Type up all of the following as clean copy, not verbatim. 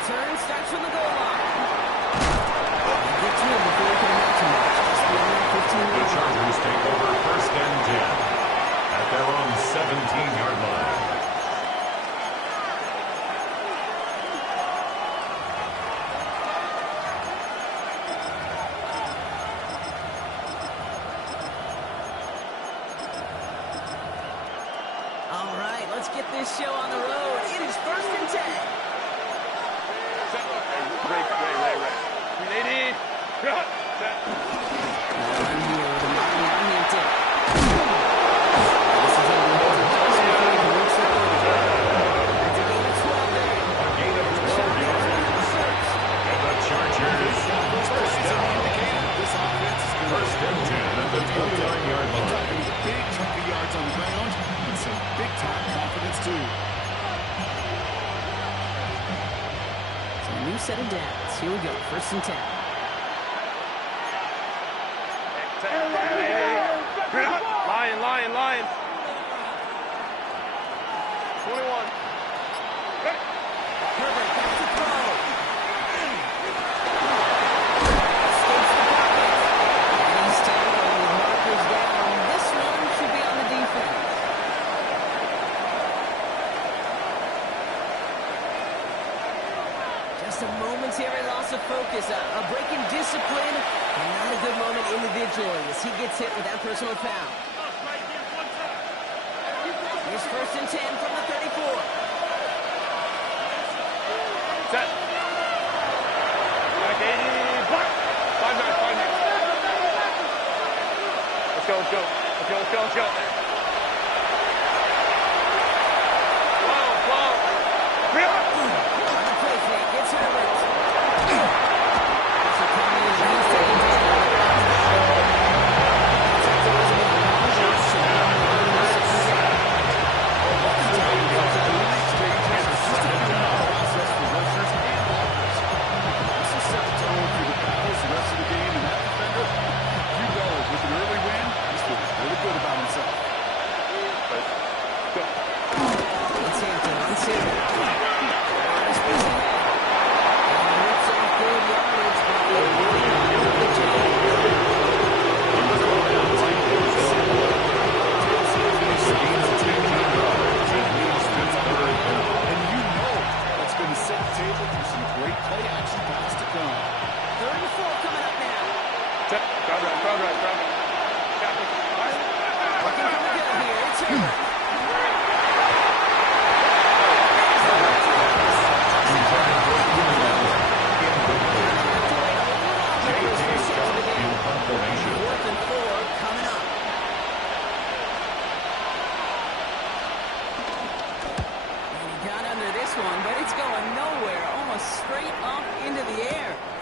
Return starts from the goal line. Get to him before we can announce a match. Just beyond that 15-yard line. The Chargers take over first and 10 at their own 17-yard line. All right, let's get this show on the road. It is first and 10. Ray. We need. First and 10 at the 29-yard line. Big chunk of yards on the ground and some big-time confidence, too. So a new set of downs. Here we go. First and 10. Lion. 21. Herbert back to throw. He's tackled with markers down. This one should be on the defense. Just a momentary loss of focus. A break in discipline. And not a good moment individually as he gets hit with that personal foul. Here's first and 10 from the 34. Set. Back 80. Block. 5 yards. Let's go. Flow. On the play fake, it's Herbert. This will come in as he's taken down.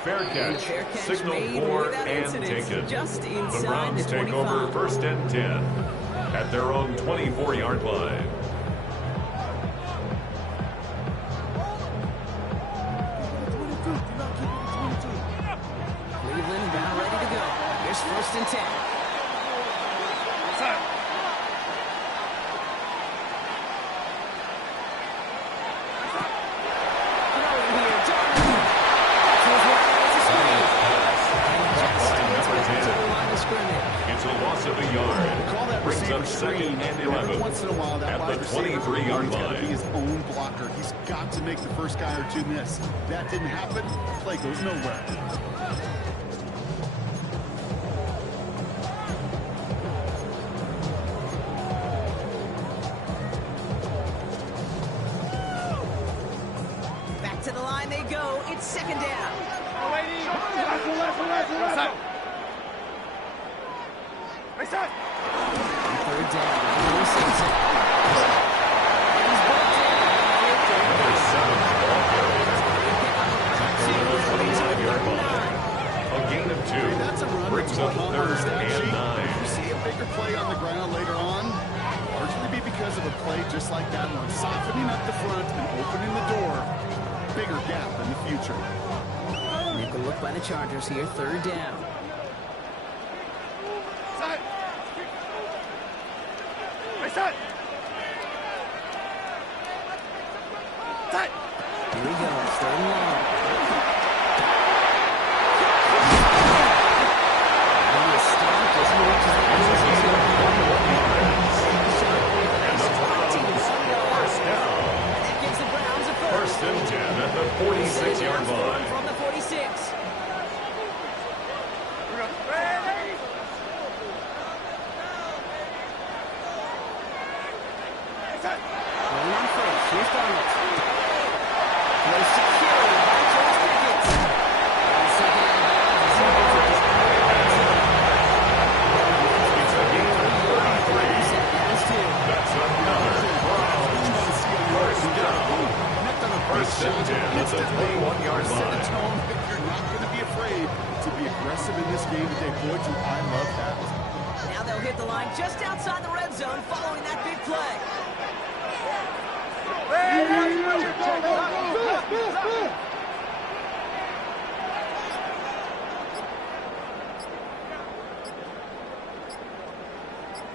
Fair catch, signal for and taken. Just The inside Browns the take 25. over first and 10 at their own 24-yard line. Cleveland now ready to go. Here's first and 10. It's a loss of a yard. Brings up second and 11 Once in a while, that at the wide receiver 23-yard he's got to be line. his own blocker. He's got to make the first guy or two miss. That didn't happen. Play goes nowhere. Back to the line they go. It's second down. Third down. He's brought A gain of 2 That's a run. brings up third and 9. You see a bigger play on the ground later on. Largely be because of a play just like that one. Softening up the front and opening the door. Bigger gap in the future. Make a look by the Chargers here. Third down. Here we go. Third and long. set. Going on first. Here's Donald. Throws securely by George Pickens. And second and goal. It's a gain of 33. That's two. That's another Browns first down. First and 10 at the 21-yard Set a line. tone that you're not going to be afraid to be aggressive in this game today. Boy, do I love that. Now they'll hit the line just outside the red zone following that big play.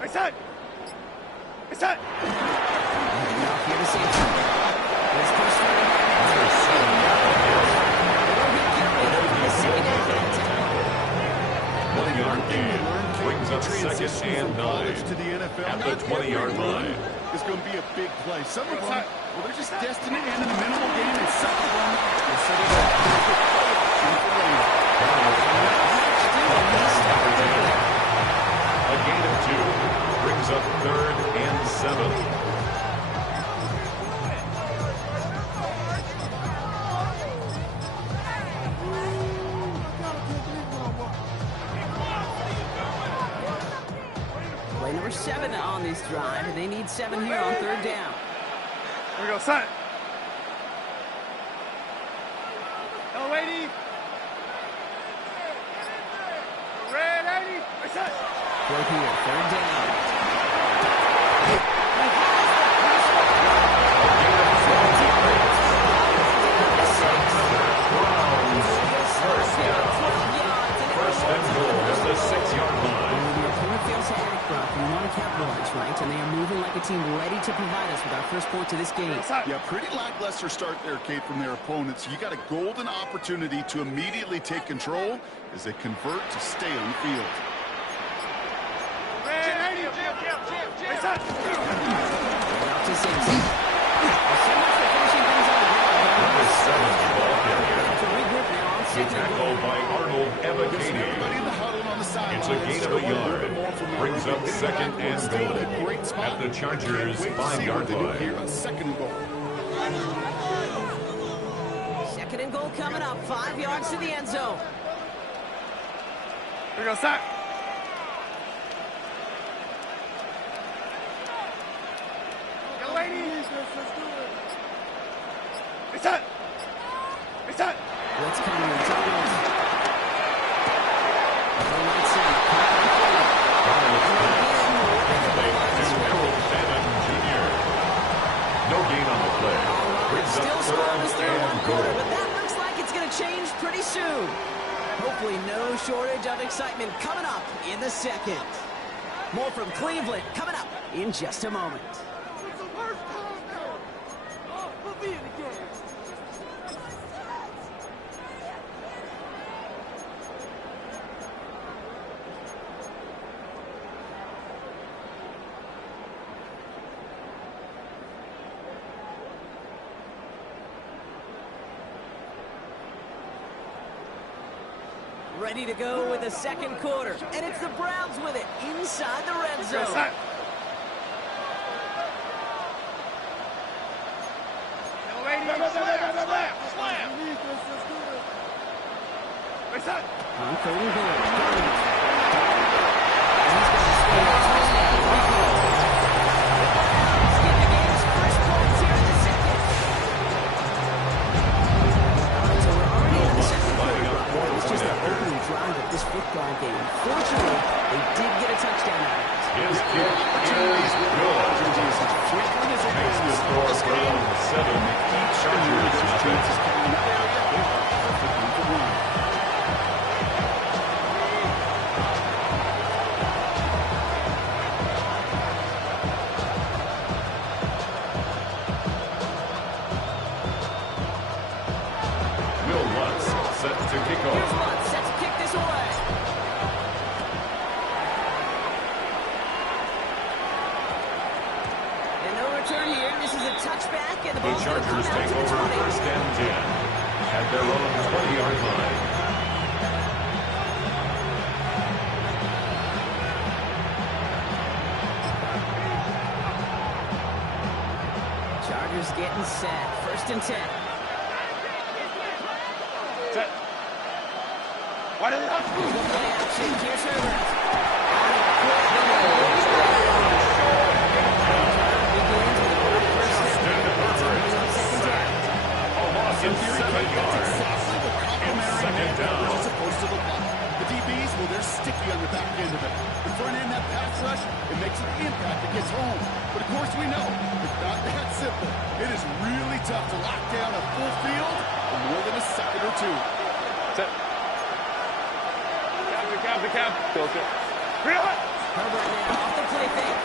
Hey, set. Hey, set. Now here to safety. Let's push through. Number 7 It'll be carried over the secondary for that tackle. 1-yard gain brings up second and 9 to the NFL. at the 20-yard line. It's going to be a big play. Some of them, well, they're just destined to end in a minimal game, and some of them will set it up. A gain of 2 brings up 3rd and 7. Play number 7 on this drive, and they need 7 here on 3rd down. Here we go, set. Hello, 80. Red 80. Hey, set. Go here, 3rd down. First and goal at the 6-yard line. The opponent fails to act, Brock. We want to capitalize, right? And they are moving like a team ready to provide us with our first points of this game. Yeah, pretty lackluster start there, Kate, from their opponents. You got a golden opportunity to immediately take control as they convert to stay on the field. Red 80. Hey, set. Out to 6. So much for finishing things on the ground. Number 7 ball carrier. To regroup now on The second and tackle goal. by Arnold Everybody in Ebakady. the huddle on the sideline. It's a gain of a yard. Brings up second and goal at the Chargers' 5-yard line. Here on second and goal. Second and goal coming up. 5 yards to the end zone. Here we go, set. Hello, 80. Hey, set. Hey, set. What's coming in? Donald. No gain on the play. Brings Still up scoreless 3rd through one and quarter, goal. but that looks like it's going to change pretty soon. Hopefully no shortage of excitement coming up in the second. More from Cleveland coming up in just a moment. Ready to go with the second quarter. And it's the Browns with it inside the red Here we go, zone. set. Hello, 80. Slam. Hey, set. On 3rd and goal. Get the game's first points here in the second. All right, so we're already in the second quarter. It was just an opening drive of this football game. Fortunately, they did get a touchdown out of it. His kick is good. Makes the score Browns 7, Chargers nothing. Will Lutz set to kick Here's off. Lutz set to kick this away. And no return here. This is a touchback, and the The ball's going to come Chargers out take to the over 20. first and 10 at their own 20-yard line. Starters getting set. 1st and 10. Set. Wide of the Play action. Here's Herbert. In 7 yards. Second down. It's supposed to look like. The DBs, well, they're sticky on the back end of it. The front end, that pass rush, it makes an impact. It gets home. But of course, we know it's not that simple. It is really tough to lock down a full field for more than a second or two. Set. Cab. Closer. Herbert now off the play fake.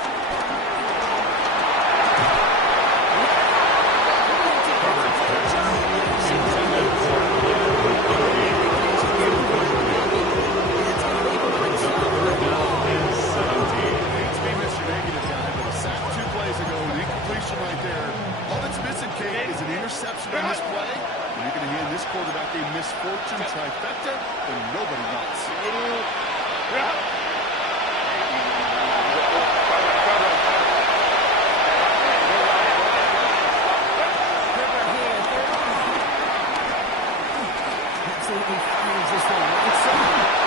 Right there. All that's missing, Kate, is an interception on this play. And you're going to hand this quarterback a misfortune trifecta that nobody wants. Absolutely fires this one right side.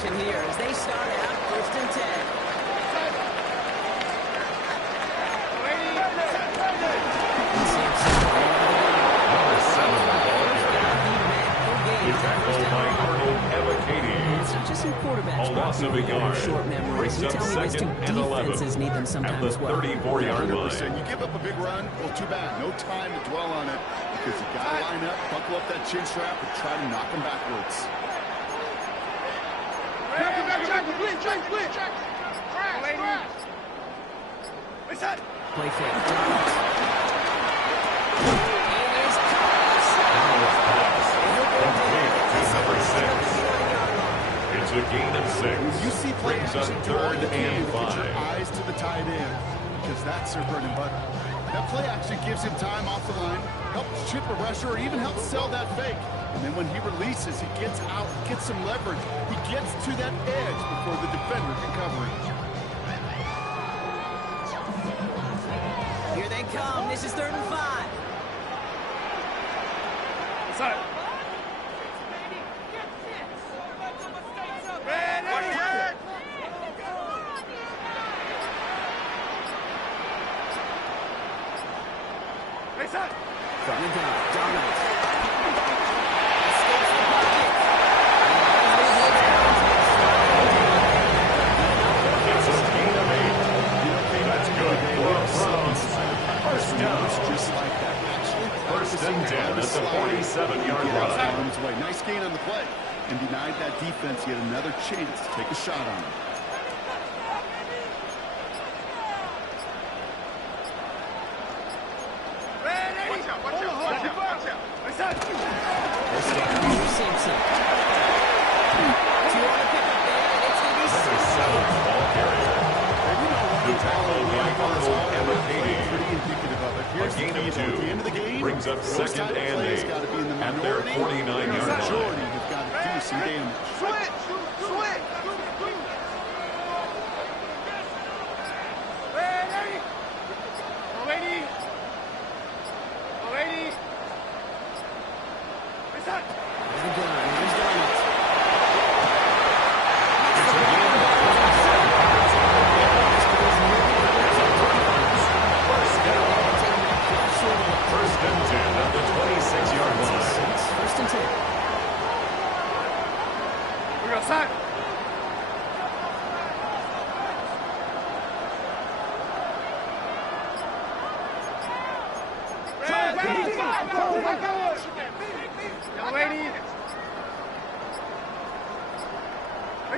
Here as they start out 1st and 10. Just some quarterbacks loss of a yard. Short memories. You tell me these two defenses need them sometimes well. 34-yard line. You give up a big run, well, too bad. No time to dwell on it because you got to line up, buckle up that chin strap, and try to knock them backwards. Play fake. It's a gain of 6. You see play action, 3rd and 5. Get your eyes to the tight end because that's their bread and butter. That play action gives him time off the line, helps chip a rusher, or even helps sell that fake. And then when he releases, he gets out, gets some leverage. He gets to that edge before the defender can cover it. Here they come. This is 3rd and 5. Set. From the gun, Donald. It's a gain of 8. That's good for Browns. First down. Just like that. Actually, 1st and 10 at the 47-yard line. Nice gain on the play. And denied that defense yet another chance to take a shot on him. Brings up 2nd and 8 at their 49-yard line. Majority have got to do some damage. Switch!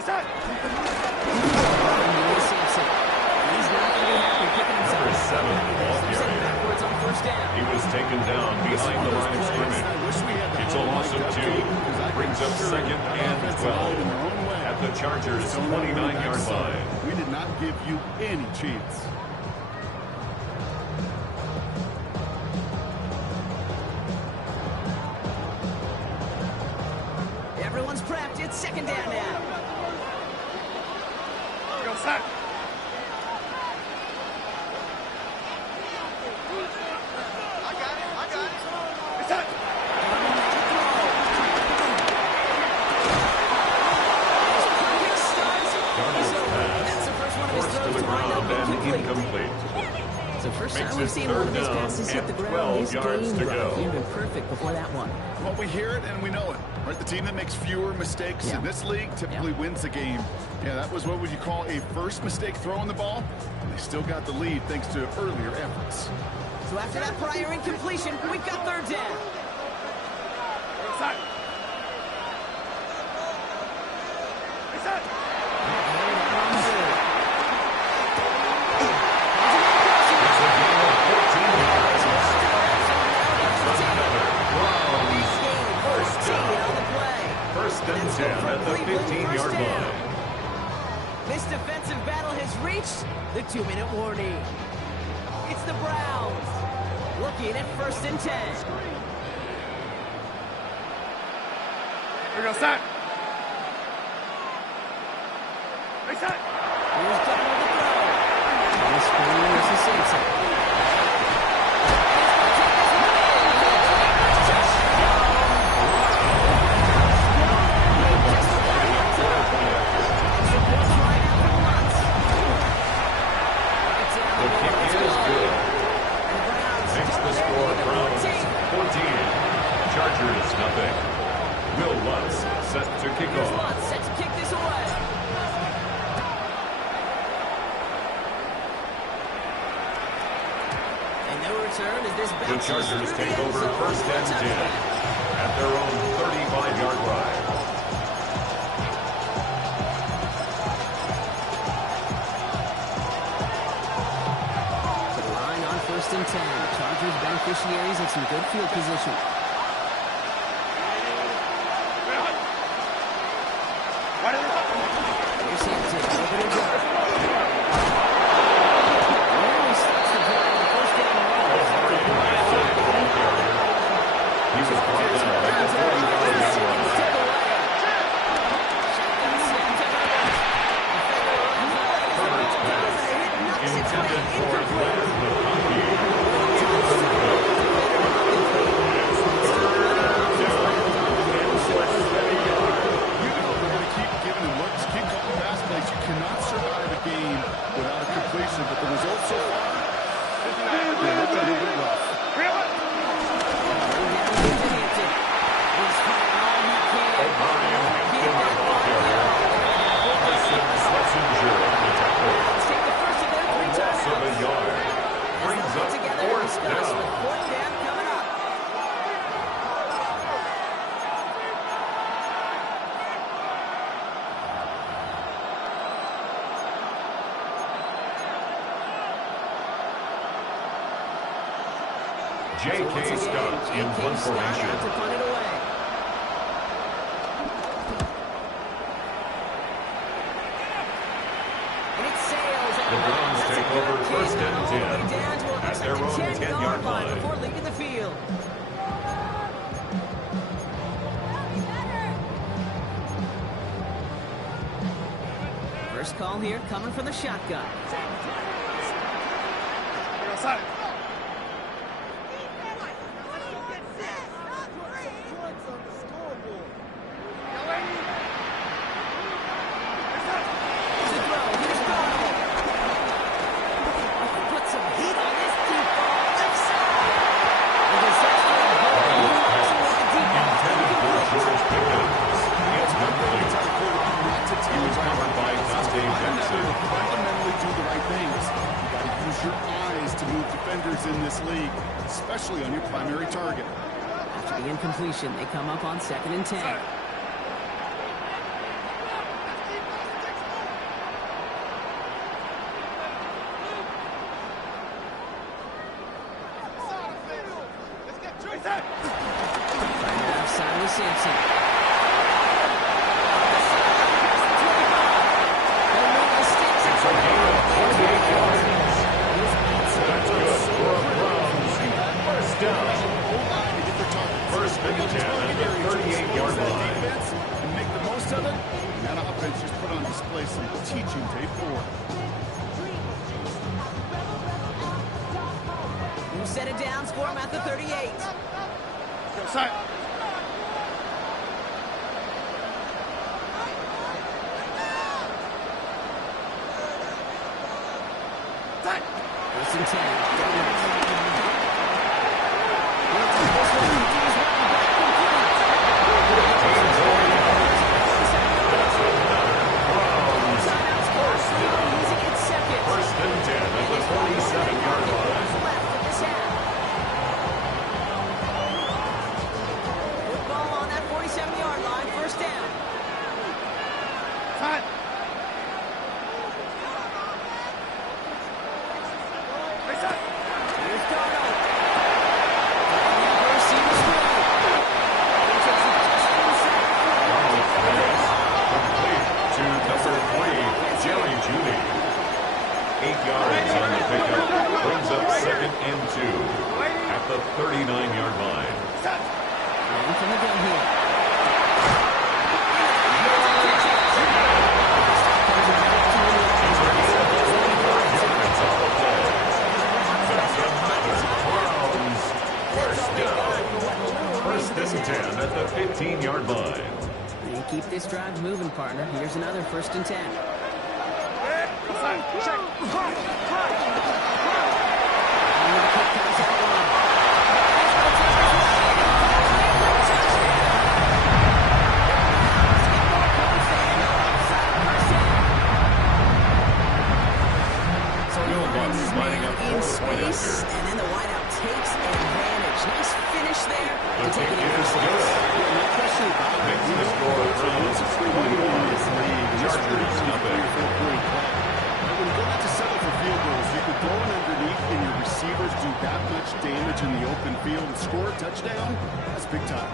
set. Simpson. He's not going to be happy picking himself Number 7 up. ball They're sent carrier. backwards on first down. He was taken down behind the line of scrimmage. It's a loss of 2. Brings up second and 12 at the Chargers' 29-yard line. We did not give you any chance. Everyone's prepped. It's second down now. Go set. Set. Perfect start. He's over. That's the first one of his Forced to throws the to wind ground up and incomplete. incomplete. It's the first Makes time we've it seen one of his third down passes hit the and ground. 12 He's yards gained to right. go. He'd been perfect before that one. Well, we hear it and we know it. Right, the team that makes fewer mistakes in this league typically wins the game. Yeah, that was what would you call a first mistake throwing the ball. And they still got the lead thanks to earlier efforts. So after that prior incompletion, we've got third down. Go set. Set. First and 10 at the 15-yard line. This defensive battle has reached the 2-minute warning. It's the Browns looking at first and 10. Here we go, set. Set. Here's Dunn with the throw. On the screen, this is Simpson. The kick is good. Makes the score Browns 14. Chargers nothing. Will Lutz set to kick Here's off. Lutz set to kick this away. And no return as this The bounces Chargers through take the end over zone first for a and 10 touchdown. at their own 35-yard line. The line on first and 10. Chargers beneficiaries of some good field position. Here's Simpson. Open and go. Nearly starts the drive on first down and long. He was brought down at the 45-yard line. Tip away. Shotgun snap to Herbert's pass intended for Leonard McConkey. But the results so far, they look a little bit rough. O'Brien Hampton, the ball carrier. Carson Schlesinger, the tackle. Take the first of their three Loss of a timeouts. yard. Brings up Together to fourth discuss down. with fourth down coming up. J.K. Scott in punt formation. To punt it away. And it sails out The of Browns bounds. That's take a good over kick first and all the way 10 down to at their own 10-yard line. before leaving the field. First call here coming from the shotgun. Set. Here's a throw. Here's Donald. Put some heat on this deep ball. Left side. A disaster on both ends. The deep ball. Intended for George Pickens. It's complete. He He was covered by Dante Benson. Fundamentally do the right things. You got to use your eyes to move defenders in this league, especially on your primary target. After the incompletion, they come up on second and 10. passing. They'll move the sticks. It's a gain of 48 yards. That's good for a Browns first down. First and 10 at the 38-yard line. And make the most of it. And that offense just put on display some teaching tape for it. Who set it down for him at the 38. Go side. Side. First and 10. First and 10 at the 47-yard line. Football on that 47-yard line. First down. Side. Right side. Here's Darnold. Receiver screen. Complete to number 3, Jerry Jeudy. 8 yards on the pickup. Brings up second and 2 at the 39-yard line. Running from the gun here. First and 10 at the 15-yard line. And keep this drive moving, partner. Here's another first and 10. Go side. Check. Lining up In for the wideout space, here. and then the wideout takes advantage. Nice finish there. The to take kick it in is for good. No question about it. Makes the score Browns 21, Chargers nothing. When you go out to settle for field goals, you can throw it underneath and your receivers do that much damage in the open field and score a touchdown. That's big time.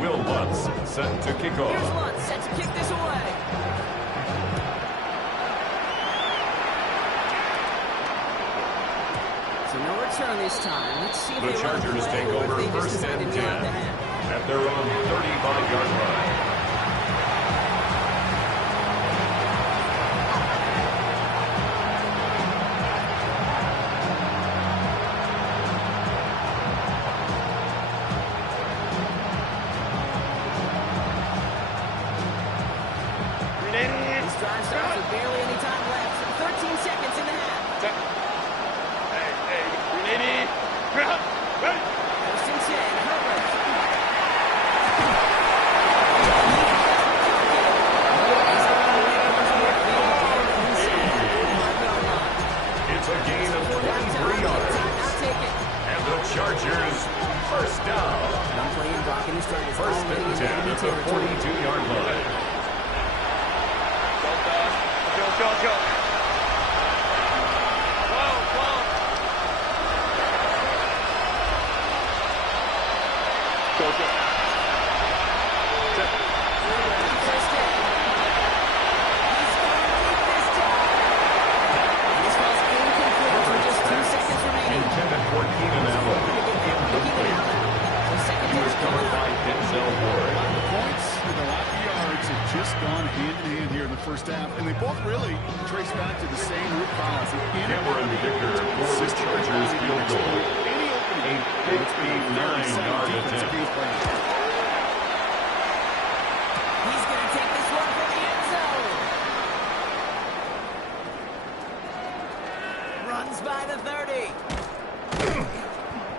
Will Lutz set to kick Here's off. Lutz set to kick this away. So no return this time. Let's see if The they run Chargers play take or if over they just first decide to and kneel 10 out the hand. at their own 35-yard line. This drive starts with barely any time left. 13 seconds in the half. Hey, ready? Ground. Ready. First and 10. Herbert. It's a gain of 23 yards. I'll take it. And the Chargers first down. I'm playing blocking this drive. First and 10 at the 42-yard line. Go. Go. First down. He's going to keep this down. This ball's incomplete with just 2 seconds remaining. Intended for Keenan Allen. Incomplete. So second He was down. covered by Denzel Ward. The points and the lack of yards have just gone hand in hand here in the first half, and they both really trace back to the same root cause. Cameron Dicker for the Chargers field goal. A 59-yard attempt. He's going to take this one for the end zone. Runs by the 30.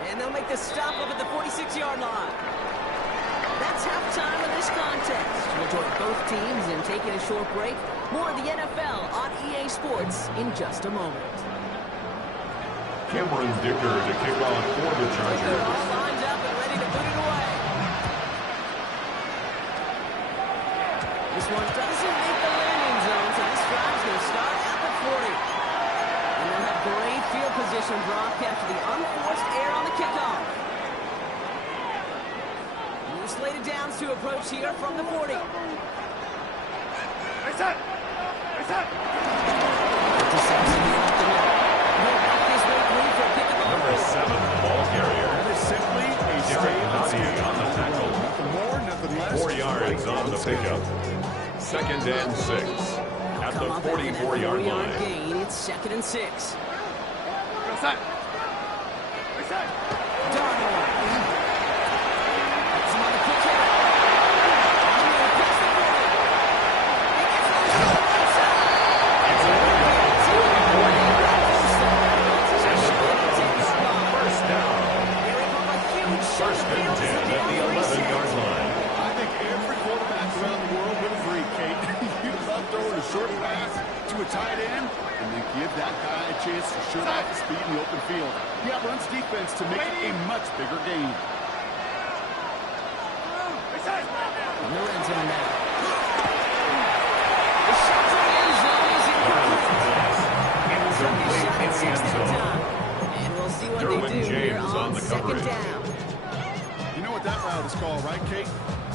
And they'll make the stop up at the 46-yard line. That's halftime of this contest. We'll join both teams in taking a short break. More of the NFL on EA Sports in just a moment. Cameron Dicker to kick off for the They're Chargers. all lined up and ready to put it away. This one doesn't make the landing zone, so this drive's going to start at the 40. And they'll have great field position position, Brock, after the unforced error on the kickoff. We're slated downs to approach here from the 40. Reset! Reset! Number 7, ball carrier. That is simply a Derek on the tackle. Nothing more, nothing less. 4 yards on the pickup. 2nd and 6 at the 44-yard line. Gain. It's 2nd and 6. Reset! Reset! First and 10 at the 11-yard line. I think every quarterback around the world would agree, Kate. You love throwing a short pass to a tight end and then give that guy a chance to shoot off his speed in the open field. Yeah, runs defense to make it a much bigger game. In the red zone now. The shot to the end zone is Incomplete in the end zone. and we'll see what Derwin they do here James on on the 2nd coverage. down. You know what that route is called, right, Kate?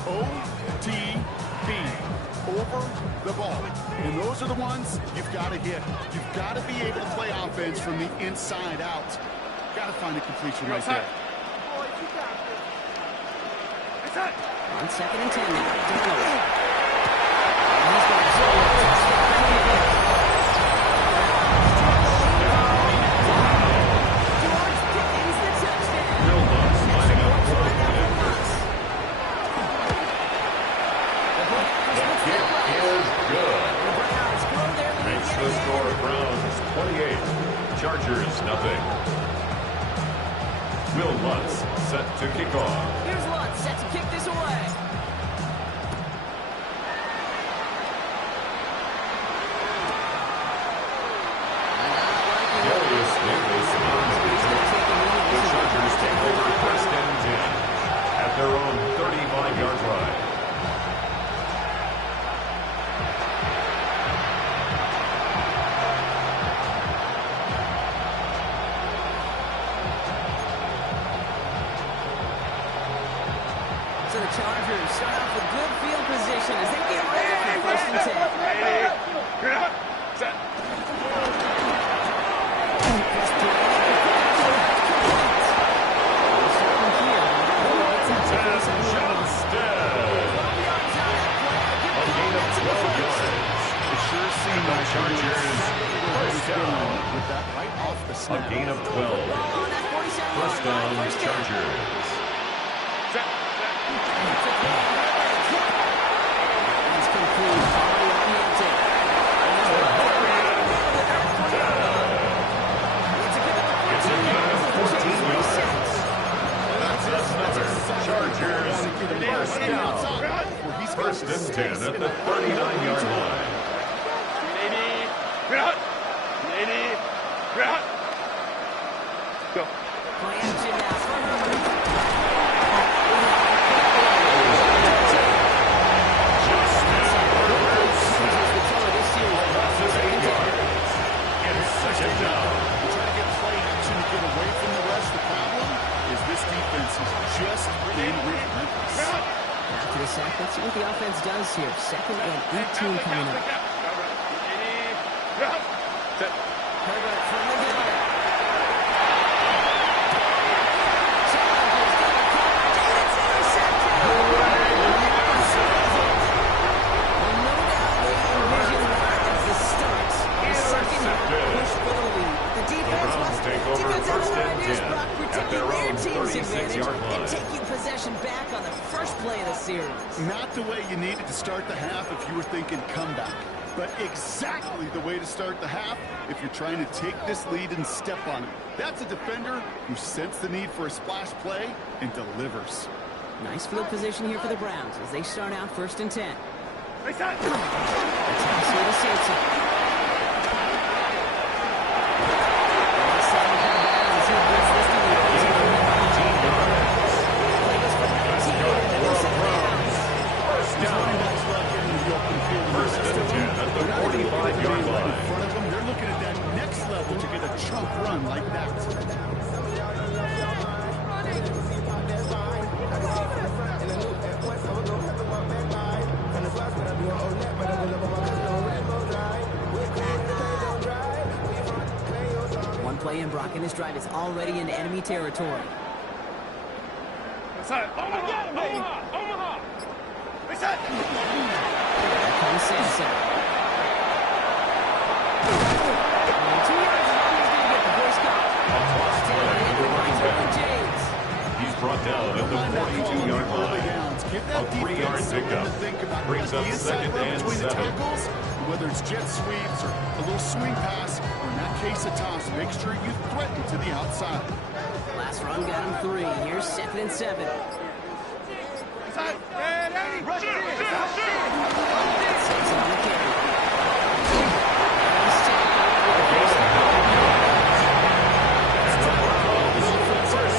OTB. Over the ball. And those are the ones you've got to hit. You've got to be able to play offense from the inside out. Got to find a completion right there. On 2nd and 10 now. Donald. And he's got George Pickens the touchdown. Bill Lutz lining up for the point. The kick is good. The Browns grow their lead Makes yet the again. score Browns 28. Chargers nothing. Will Lutz set to kick off. Here's Lutz set to kick this away. Darius Davis on the return. The Chargers take over 1st and 10 at their own 35-yard line. So the Chargers start off with good field position as they get ready for 1st and 10. Set! Chargers first down. With that right off the A snap. gain of 12. First down, Chargers. Set! It's a gain of 14 yards. That's another Chargers first down. First and 10 at the 39-yard line. Go. Passes 8 yards. It's second down. You try to get play action to get away from the rest. The problem is this defense is just in relentless. After the sack, let's see what the offense does here. 2nd and 18 coming up. Set. Herbert from the gun. Take over 1st and 10 at their own 36-yard line. And taking possession back on the first play of the series. Not the way you needed to start the half if you were thinking comeback, but exactly the way to start the half if you're trying to take this lead and step on it. That's a defender who sensed the need for a splash play and delivers. Nice field position here for the Browns as they start out 1st and 10. Reset. Let's see the Saints. First and 10 at the 45-yard line. In front of them, they're looking at that next level to get a chunk run like that. One play in, Brock, and his drive is already in enemy territory. Omaha! There comes Sanson. And 2 yards is all he's going to get the Boy Scout. A toss play to the running back. James. He's brought down at the 42-yard line. A 3-yard pickup brings up second and 7. Tackles, whether it's jet sweeps or a little swing pass, or in that case a toss, make sure you threaten to the outside. Last run got him 3. Here's second and 7. Sanson on the carry.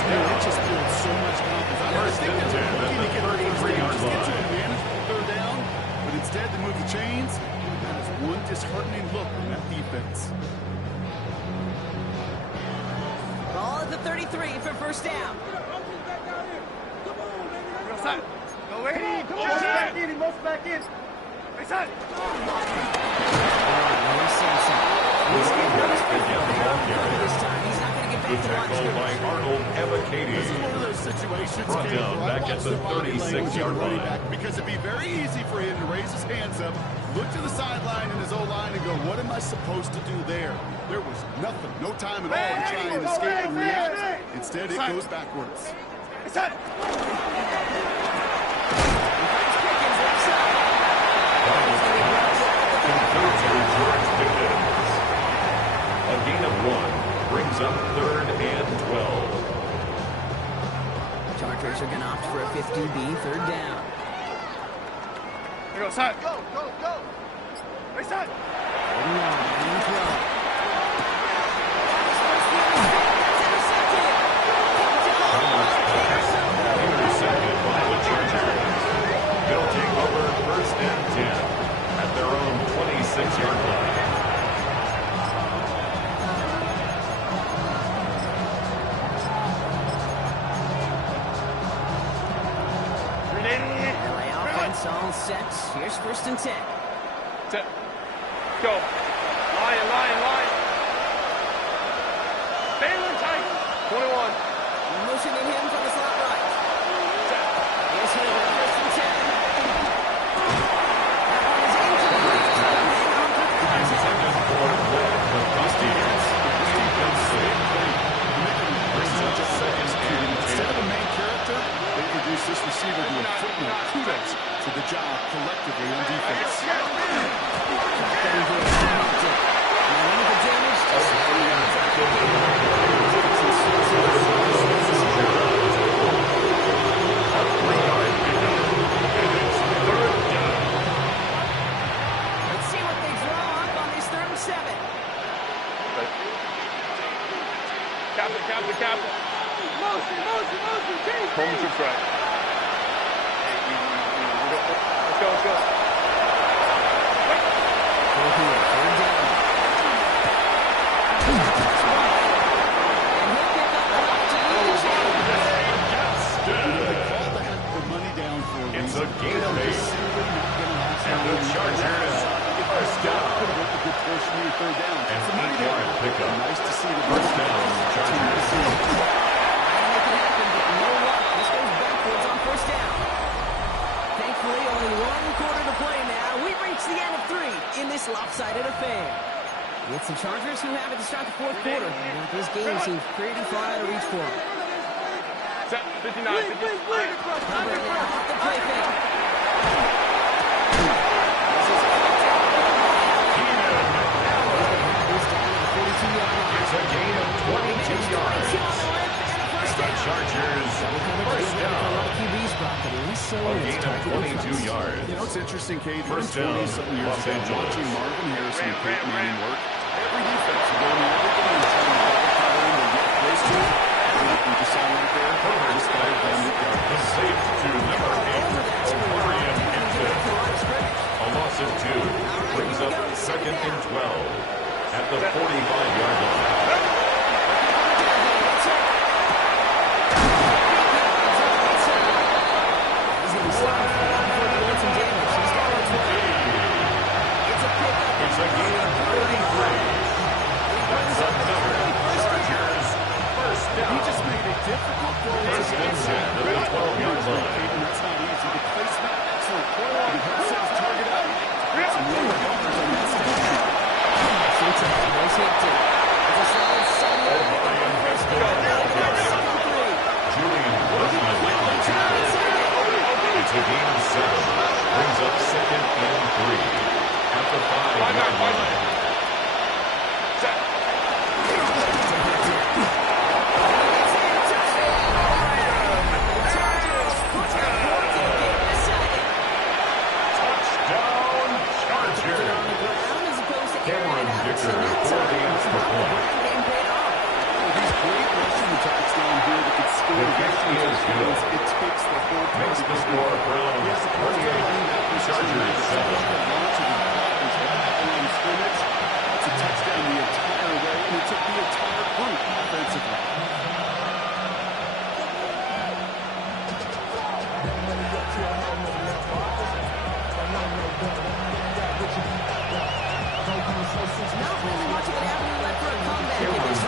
It just builds so much confidence. First and 10 at the 33-yard Get to a line. manageable third down, but instead they move the chains. That is one disheartening look in that defense. Ball at the 33 for first down. Here's Sanson. He's getting on his feet this time. He's not going to get Good back to line tackle by scrimmage. Arnold This is Evakady. one of those situations Brought Gabe, down where I back at watch the body language 36-yard of the running line. back, because it'd be very easy for him to raise his hands up, look to the sideline in his O-line and go, what am I supposed to do there? There was nothing, no time at all to try and escape and react. Instead, it goes backwards. Concludes with George Pickens. A gain of 1 brings up third and 12. Chargers are going to opt for a 50B third down. Holding on, and throw. Intercepted by the Chargers. They'll take over first and 10 at their own 26-yard line. LA offense all set. Here's first and 10. Go. Line. Balin tight. 21. Motioning him from the slot right. Here's Hill, first and 10. That one is incomplete. Intended for Led McCuskey. Incomplete. Brings up second and Instead of a 10. main character, they introduce this receiver to a footnote. Kudos to the job collectively on defense. Getting good. Now limit the damage to 7 yards. A 3-yard pickup. And it's third down. Let's see what they draw up on this third and 7. Captain. Motion. Home to right. Let's go. Third down. And he'll pick up enough to lead the chain. They called the heck of the money down for a It's reason. a gain of 8. And the Chargers first down. Could have worked a good portion of your third down. An It's a money 8-yard down. pickup. Nice to see the First down, Chargers. Trying to make it happen, but you know what? This goes backwards on first down. Thankfully, only one quarter to play now. We reach the end of 3 in this lopsided affair. It's the Chargers who have it to start the fourth quarter. But this game seems pretty far out of reach for them. 59. Hubbard now off the play fake. He's down at the 42-yard line. It's a gain of 22 yards. The Chargers first down. QB's Brock, but at least so A it's gain of target 22 offense. yards. You know, it's interesting, Cade. First down, 20-something years Los ago, Angeles. watching Marvin Harrison and Peyton Manning work, every defense would go in every game and try to double cover him or get close to him. And like we just saw right there, just got it done with yards. The safe to number 8, O'Brien Hinton. A loss of 2 brings up second and 12 at the 45-yard line.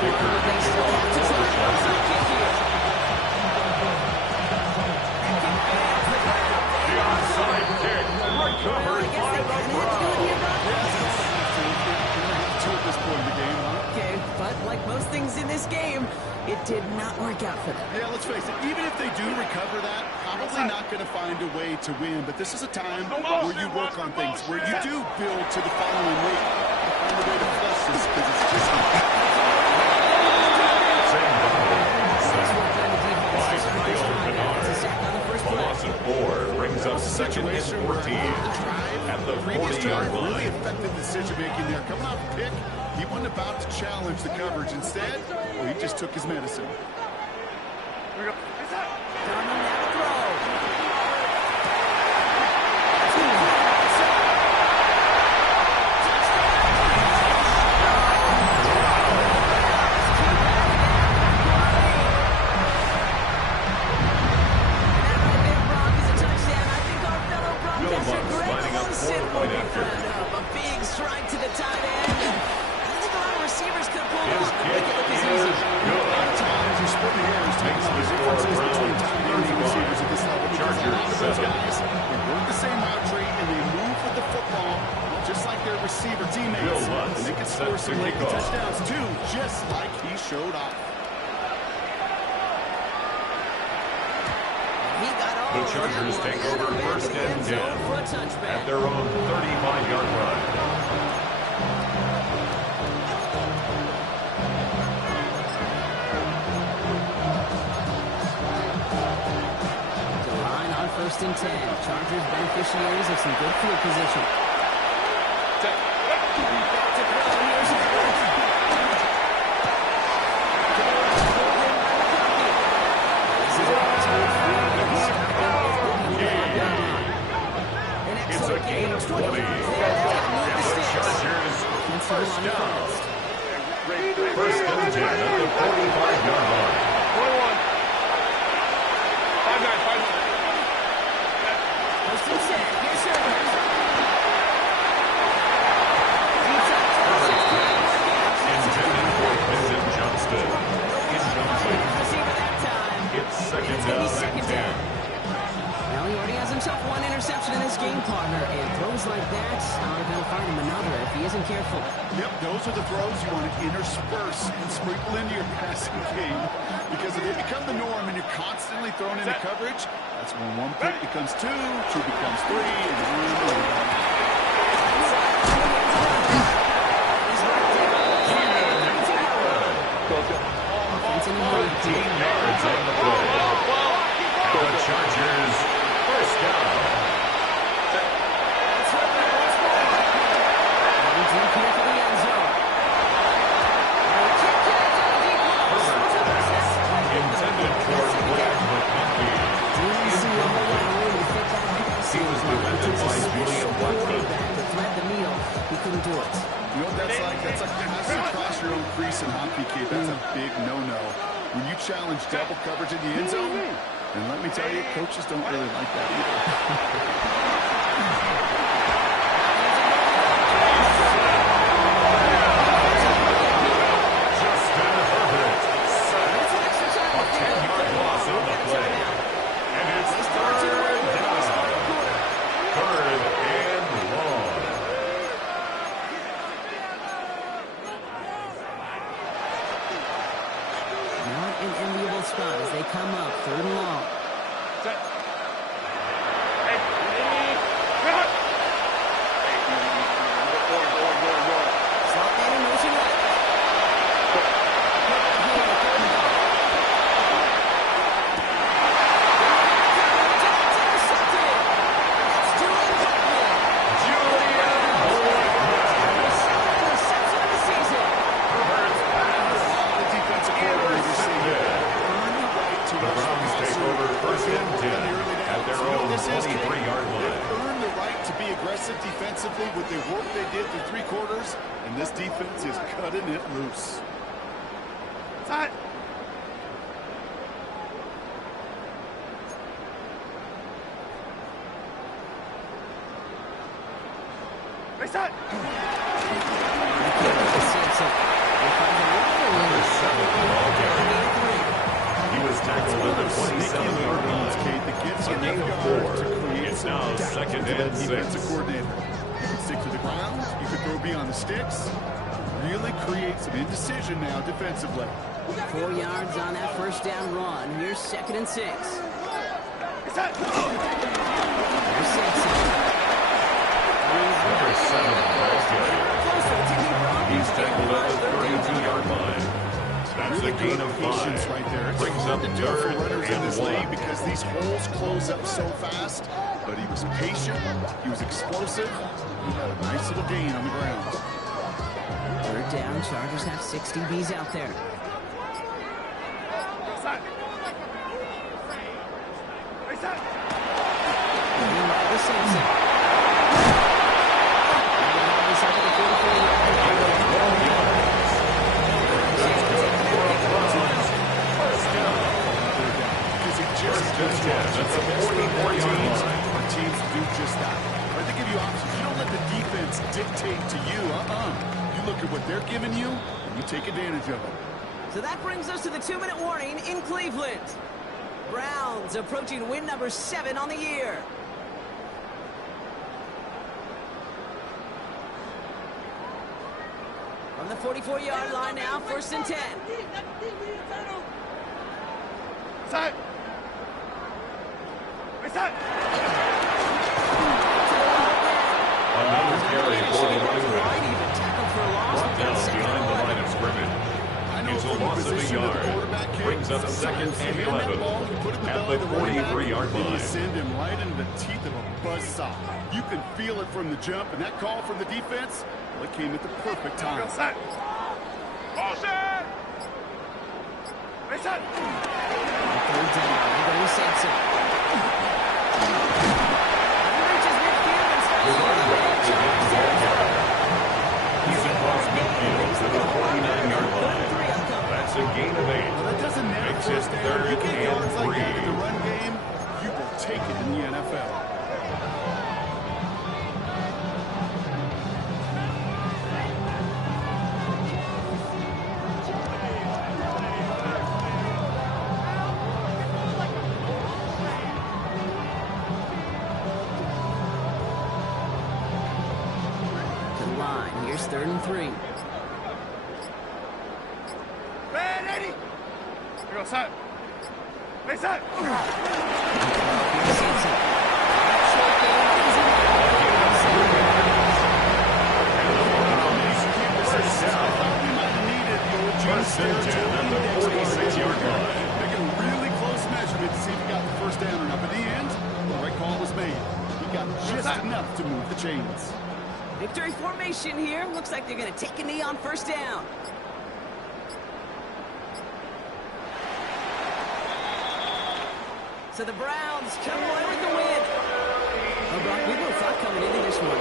kicker. They still have to try the onside kick here. The onside kick recovered by the Browns. Two at this point in the game, huh? Okay, but like most things in this game, it did not work out for them. Yeah, let's face it, even if they do recover that, probably not going to find a way to win. But this is a time where you work on things, where you do build to the following week. Find a way to flush this because it's just A loss of 4 brings up second and 14 at the 40-yard really line. effective decision-making there. Coming off a pick, he wasn't about to challenge the coverage. Instead, well, he just took his medicine. Down on that throw. Point after. A big strike to the tight end. I don't think a lot of receivers could pull His off. kick is good. You're splitting hairs, Makes taking the the score differences between Browns tight ends and 31. receivers at this level. Because a lot of those 7. guys, they work the same route tree and they move with the football, just like their receiver teammates. Bill Lutz And they can set score to some late kick off. touchdowns too, just like he showed off. He got all The Chargers around take one. over Back first in the and end 10 zone for a touchback. at their own 35-yard line. The line on first and 10. Chargers beneficiaries of some good field position. Back to throw. Here's Herbert. This is an It's a excellent gain game. of 20. 20. And the Chargers first down. First and 10 at the 45-yard line. 21. 5-9, 5-9. First and 10. Here's Herbert. Intended for Quentin Johnston. Incomplete. Receiver that time. It's second It's gonna be down second and 10. down. Well, he already has himself one interception in this game, partner, and throws like that are going to find him another if he isn't careful. Yep, those are the throws you want to intersperse and sprinkle into your passing game. Because if they become the norm and you're constantly thrown into coverage, that's when one pick becomes two becomes three, and Offensive 14 yards on the play. And the Chargers first down. Intended for Greg McConkey. He was defended by Julian Blackman. He couldn't do it. you know what that's like? That's like passing across your own crease in hockey, Kate. That's a big no-no. When you challenge double coverage in the end zone, and let me tell you, coaches don't really like that either. Justin Herbert. A 10-yard loss on the play. And it's third down. Third and long. Not an enviable spot as they come up third and long. Set. Hey, pivot. Slot man in motion right. The defensive coordinator saying The Browns take over first and 10 at their own 23-yard line. They've earned the right to be aggressive defensively with the work they did through three quarters, and this defense is cutting it loose. Set. They set. They find a little Second to that and 6. defensive coordinator. You can stick to the ground. You can throw beyond the sticks. Really create some indecision now defensively. 4 yards on that first down run. Here's 2nd and 6. Here's Simpson. Number 7, he's tackled at the 32-yard line. That's Really a gain good of patience 5. right there. It's Brings hard up to do for 3rd runners in this and league 1. because these holes close up so fast. But he was patient. He was explosive. He had a nice little gain on the ground. 3rd down. Chargers have 6 DBs out there. Meanwhile, Simpson. This up at the 44-yard line. First and 10 at the 44-yard line. Our teams do just that. Right, they give you options. You don't let the defense dictate to you. You look at what they're giving you, and you take advantage of it. So that brings us to the 2-minute warning in Cleveland. Browns approaching win number 7 on the year. From the 44-yard line now, 1st and 10. Side. Side. Another carry for the running back. Right, even tackled for a loss. Brought down Second behind the and line of scrimmage. It's a From the loss of a position of the yard. quarterback kick, Brings up sometimes 2nd and you hand that 11 ball, you put it in the at belly the of the running back, 43-yard and you line. send him right into the teeth of a buzzsaw. You can feel it from the jump, and that call from the defense, well, it came at the perfect time. Side. Motion. Side. 3rd down. They're going to Simpson. Reaches midfield and starts The running back is getting ball carrier. He's across midfield to the 49-yard line. That's a gain of 8. Well, that doesn't matter. Makes it First down. 3rd You get and yards like that in 3. the run game, you will take it in the NFL. To the line. Here's 3rd and 3. Man, Eddie. Here goes side. Side. Here's Simpson. Short game. Easy. First and 10 at the 46-yard line. Making a really close measurement to see if he got the first down or not. But in the end, the right call was made. He got just enough to move the chains. Victory formation here. Looks like they're going to take a knee on 1st down. So the Browns come away with the win. Oh, Brock, we would have thought coming into this one,